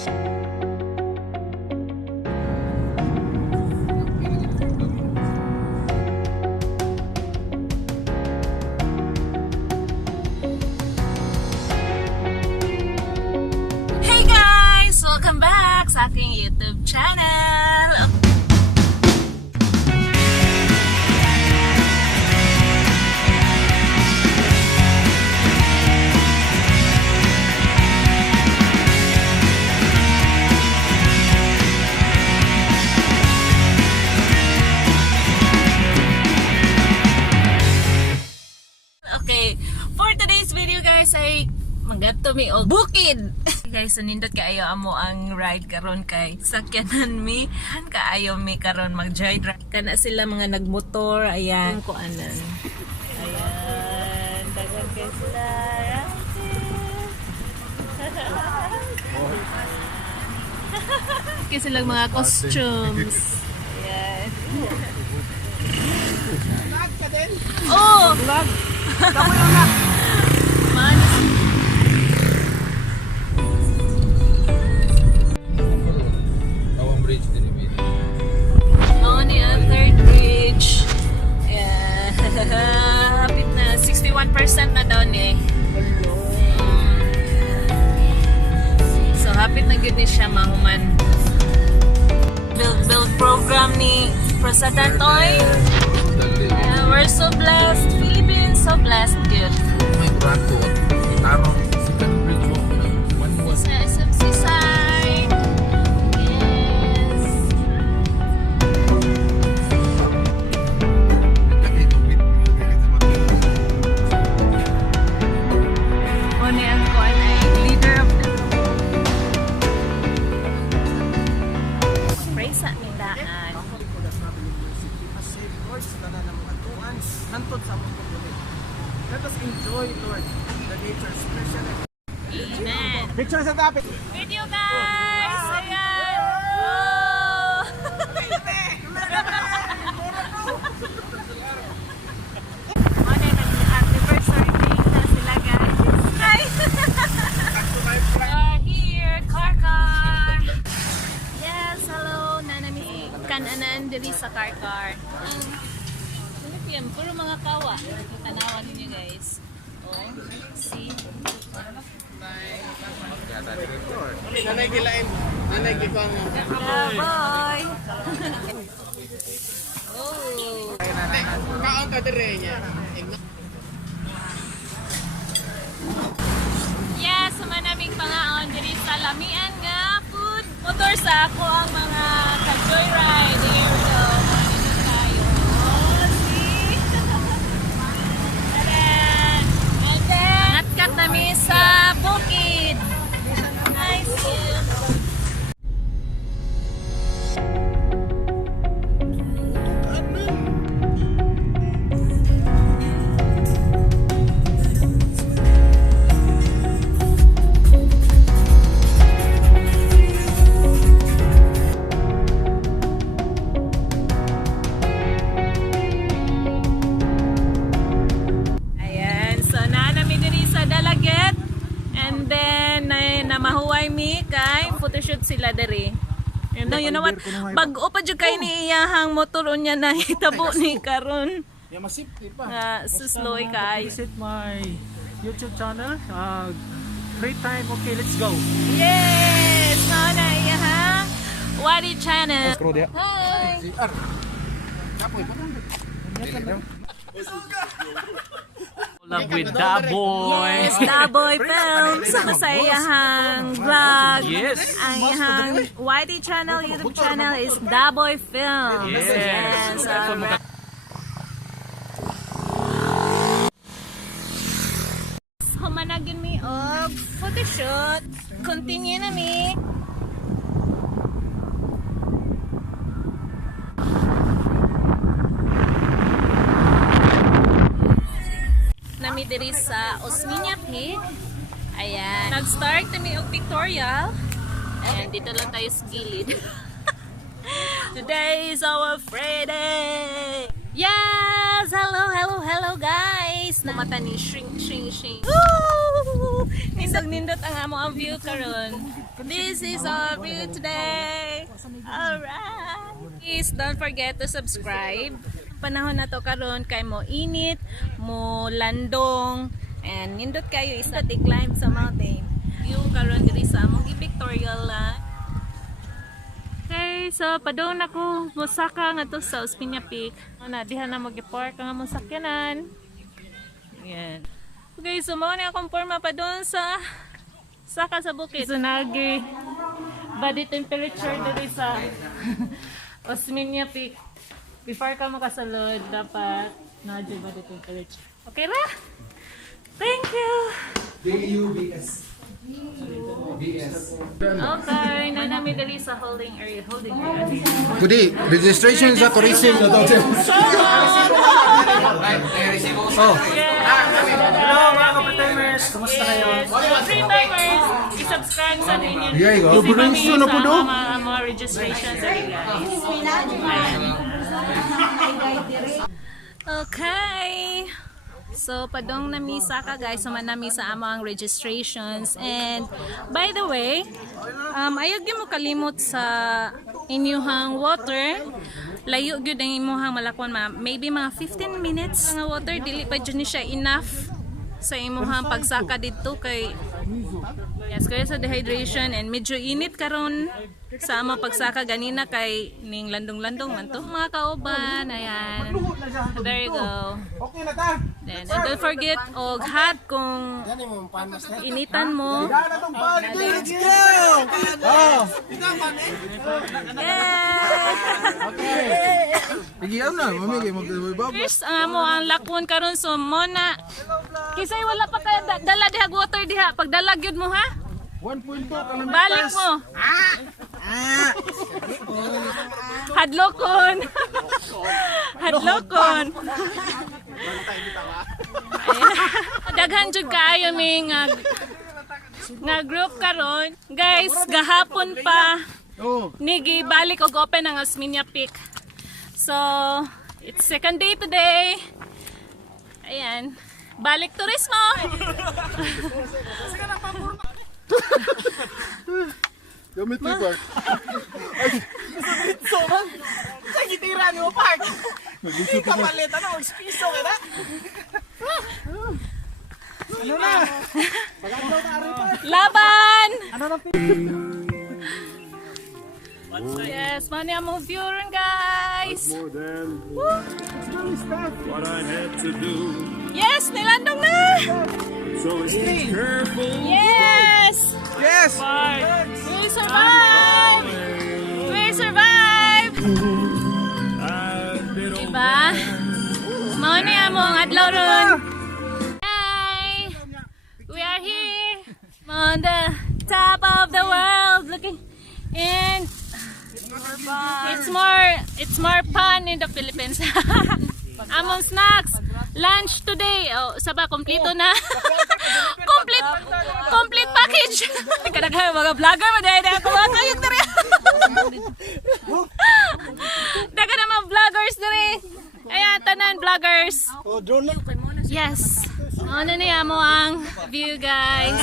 Hey guys! Welcome back sa aking YouTube channel! Okay, for today's video guys ay magadto mi og bukid. Guys, nindot kaayo amo ang ride karon kay sakyanan mi. Han kaayo mi karon mag-joyride. Kana sila mga nagmotor, ayan ko anan. Ayan, dagan kay sila. Kasi silang mga costumes. Ayan. Oh! Manis. Tawang bridge din ni Miri. Oh, niya, third bridge. Yeah. Hapit na. 61% na daw ni. So, hapit na gud ni siya mahuman. Build program ni Prasatan Toy. We're so blessed. Philippines, so blessed. Good. May brato at itarong second bridge mo. One was Sa SMC side. Yes. Muna ang kuan ay leader of the praise sa nindaan. Hantod sa among pagbulit. Let us enjoy, Lord, the nature, especially. Amen. Picture sa topic. Video guys! Ayan! Oh! Muna nag-anniversary na sila guys. Hi! We are here, Karkar! Yes, hello! Nanami kananan diri sa Karkar. Yan, puro mga kawa. Tanawan ninyo guys. Oh, see? Nanay gilain. Nanay gikong. Boy! Oh! Kaon ka dire niya. Yes, manaming pangaon diri sa lamian nga food motor sa ako ang mga ka-joyride. Here we go. Dito tayo. Oh, see? And then, natkat nami sa bukid. Nice view. Ayan, so naanami diri sa Dalaget. And then, namahuway mi kay photoshoot sila diri. You know what? Bag-o pa jud kay ni iyahang motor unya na hitabo ni karon. Ya masip pa. Nga susloy kay. Visit my YouTube channel. Free time. Okay, let's go. Yes! Na iyahang Wadi channel. Hi! Kapoy pa lang. Love with Daboy. Yes, Daboy Films. Sa iyahang vlog. Yes. Ang iyahang YT channel, YouTube channel is Daboy Films. Yes. alright. Humanagin mi og photoshoot. Continue na mi. Nami diri sa Osmeña Peak. Ayan. Nag-start kami og pictorial. Ayan, dito lang tayo sa gilid. Today is our Friday. Yes! Hello, hello, hello guys! eyes na mata ni shrink. Woo! Nindot ang amo ang view karon. This is our view today. Alright. Please don't forget to subscribe. Panahon na to karon kay mo init, mo landong, and nindot kayo isa climb sa mountain. View karon diri sa among pictorial lang. Okay, so padong ako mosaka nga to sa Ospina Peak. Na diha na mag-park ang among sakyanan. Yan. Okay, so mao ni akong porma pa doon sa saka sa bukid. So nagi body temperature dito sa Osmeña Peak. Before ka makasulod, dapat nagi body temperature. Okay ra? Thank you. D-U-B-S. Okay, na namin dali sa holding area. Kudi, registration sa tourism na to. Hello mga kapaters, kumusta kayo? Free timers, i-subscribe sa ninyo. Yeah, you go. Kasi kami Burinso na po, no? sa mga registration sa guys. Okay. So, padong namisa ka guys, suman nami sa amang registrations. And, by the way, ayog mo kalimot sa inyuhang water. Layo gyud ang imuhang malakwan, maybe mga 15 minutes nga water, dili pa dyan siya enough sa imuhang pagsaka dito kay yes, kaya sa dehydration and medyo init karon sa among pagsaka ganina kay ning landong-landong man to mga kauban. Ayan, there you go. Okay na ta. Then, and don't forget og hot kung initan mo. Dala tong body. Let's go. Oh. Igiyaw na, mami mag-ibab. First, ang amo ang lakwon karon so mo na kisay wala pa kay dala diha water diha pagdala gyud mo ha. 1.2 ka Balik mo. Hadlokon. Hadlokon. Daghan jud kaayo mi nga group karon. Guys, gahapon pa nigi balik og open ang Osmeña Peak. So, it's second day today. Ayan. Balik turismo. Gamit ni Park. So, sa gitira ni mo Park. Hindi ka maleta na, piso ka na. Ano na? Pagkakalaw na ari pa. Laban! Yes, mani among viewer guys. More than what I had to do. Yes, nilandong na! So stay careful. Yes! Yes! We survive! We survive! I've been on Diba? Mani among adlaw ron. Hi! We are here on the top of the world looking and it's more fun in the Philippines. Among snacks, lunch today. Oh, saba kompleto na. complete package. Kadaghan mga vlogger mo dahil ako matayog diri. Daga na mga vloggers diri. Ayan, tanan vloggers. Oh, drone lang. Yes. Ano niya mo ang view guys.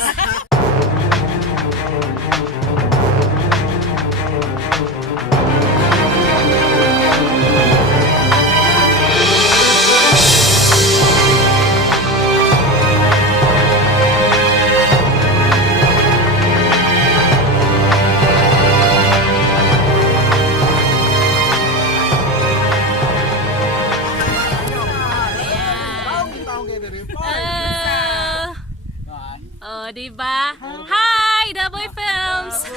Oh, diba? Hi, The Boy Films!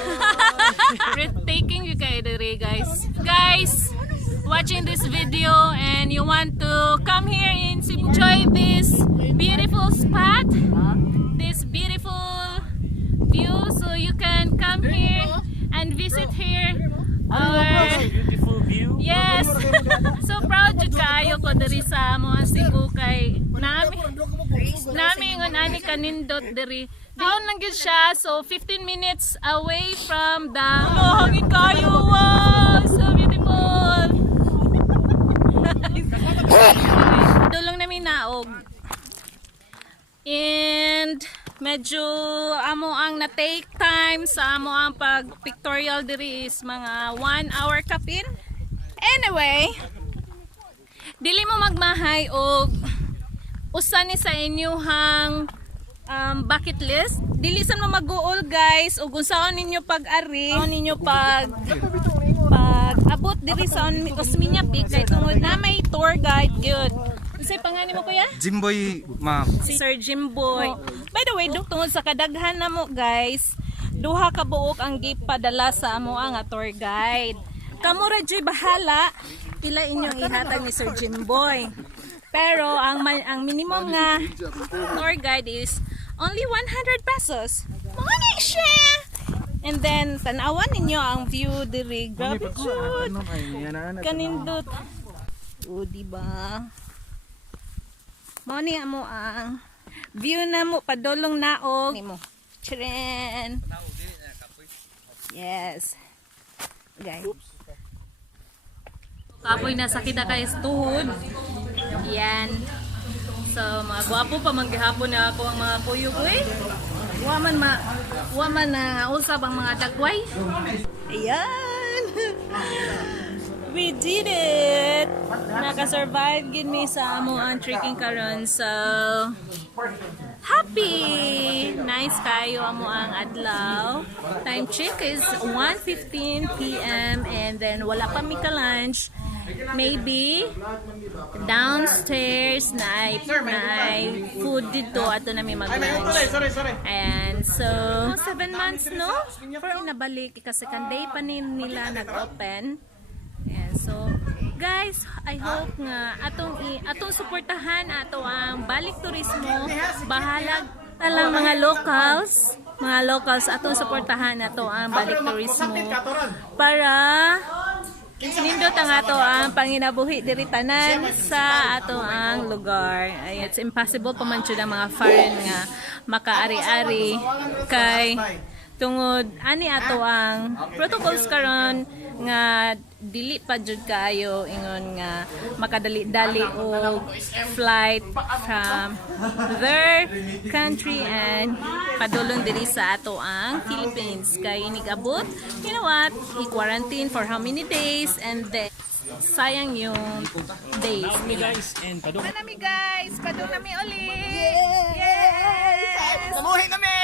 Breathtaking you guys. Guys, watching this video and you want to come here and enjoy this beautiful spot, this beautiful view, so you can come here and visit here. Beautiful view. Yes! So proud jud kaayo ko diri sa mga Cebu kay nami ngon ani kanindot diri. Doon lang gyud siya, so 15 minutes away from the hangin kayo. Wow, so beautiful. Dulong namin naog And medyo amo ang na-take time sa amo ang pag-pictorial diri is mga 1 hour kapin. Anyway, dili mo magmahay og usa ni sa inyuhang bucket list. Dili sa mo mag-uol guys ug unsaon ninyo pag-ari, unsaon ninyo pag abot diri sa Osmeña Peak kay tungod na may tour guide good. Unsay pangalan mo kuya? Jimboy, ma'am. Si Sir Jimboy. By the way, tungod sa kadaghan na mo guys, duha ka buok ang gipadala sa amo ang tour guide. Kamo ra jud bahala pila inyong ihatag ni Sir Jimboy. Pero ang minimum nga tour guide is only 100 pesos. Money siya. And then tanawan ninyo ang view diri. Grabe jud. Kanindot. O diba? Money amo ang view na mo padulong naog nimo. Chiren. Yes. Guys. Kapoy na sakit na kay tuhod. Yan. So mga gwapo pa maghihapon na ako ang mga kuyog eh. Waman na usab ang mga dagway. Ayan. We did it! Naka-survive gid mi sa amo ang trekking karon. So happy! Nice kayo amo ang adlaw. Time check is 1:15 p.m. and then wala pa mi ka lunch. Maybe downstairs na food dito ato na mi mag-lunch. And so 7 months no? For nabalik kasi kanday pa nila nag-open. And so guys, I hope nga atong suportahan ato ang balik turismo. Bahalag talang mga locals atong suportahan ato ang balik turismo para nindot ang ato ang panginabuhi diri tanan sa ato ang lugar. Ay, it's impossible pa man jud ang mga foreign nga makaari-ari kay tungod ani ato ang protocols karon nga dili pa jud kaayo ingon nga makadali-dali og flight from their country and padulong diri sa ato ang Philippines kay inigabot you know what i-quarantine for how many days and then sayang yung days guys, and padung nami guys padung nami ulit yes Namuhay na me!